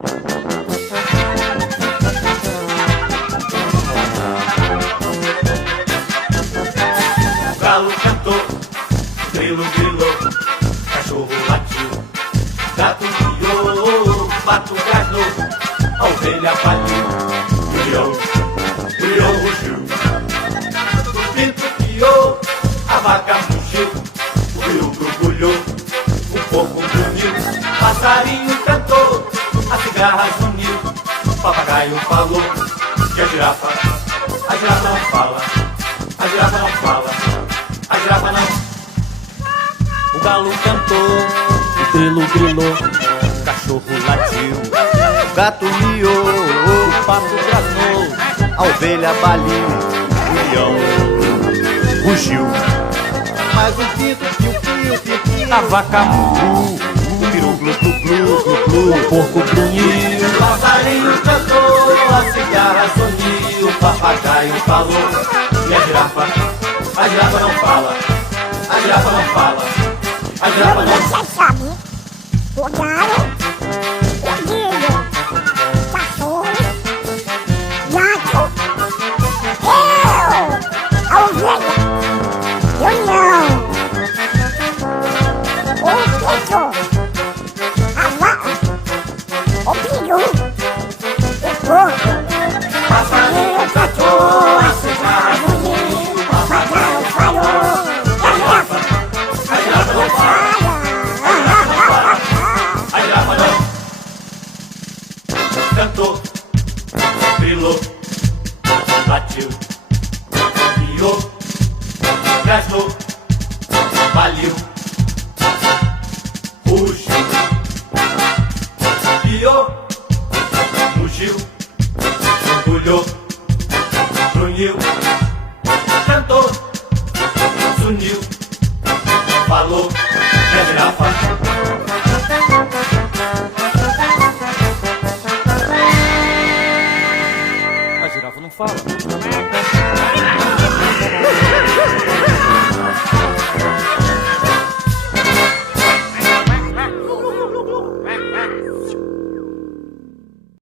O galo cantou, o grilo grilou, cachorro latiu, gato miou, o pato gasnou, a ovelha paliu, o leão rugiu, o pinto piou, a vaca mugiu, o rio borbulhou, o porco grunhiu, o passarinho cantou, a cigarra zuniu, o papagaio falou, que a girafa não fala, a girafa não fala, a girafa não. O galo cantou, o grilo grilou, o cachorro latiu, o gato miou, o pato grasnou, a ovelha baliu, o leão rugiu, mas o pinto piu, a vaca mugiu, o peru glu glu glu glu glu, o porco grunhiu, o passarinho cantou, a cigarra zuniu, o papagaio falou, e a girafa não fala, a girafa não fala, a girafa não. Você sabe, o galo, o grilo, o cachorro, gato, a ovelha, o leão, o pinto, a vaca, o peru, o porco, o passarinho cantou, a cigarra zuniu, o papagaio falou, e a girafa não fala. A girafa não. Cantou, brilou, latiu, piou, gastou, baliu, rugiu, piou, mugiu, orgulhou, grunhiu, cantou, zuniu, falou, que a girafa. A girafa não fala.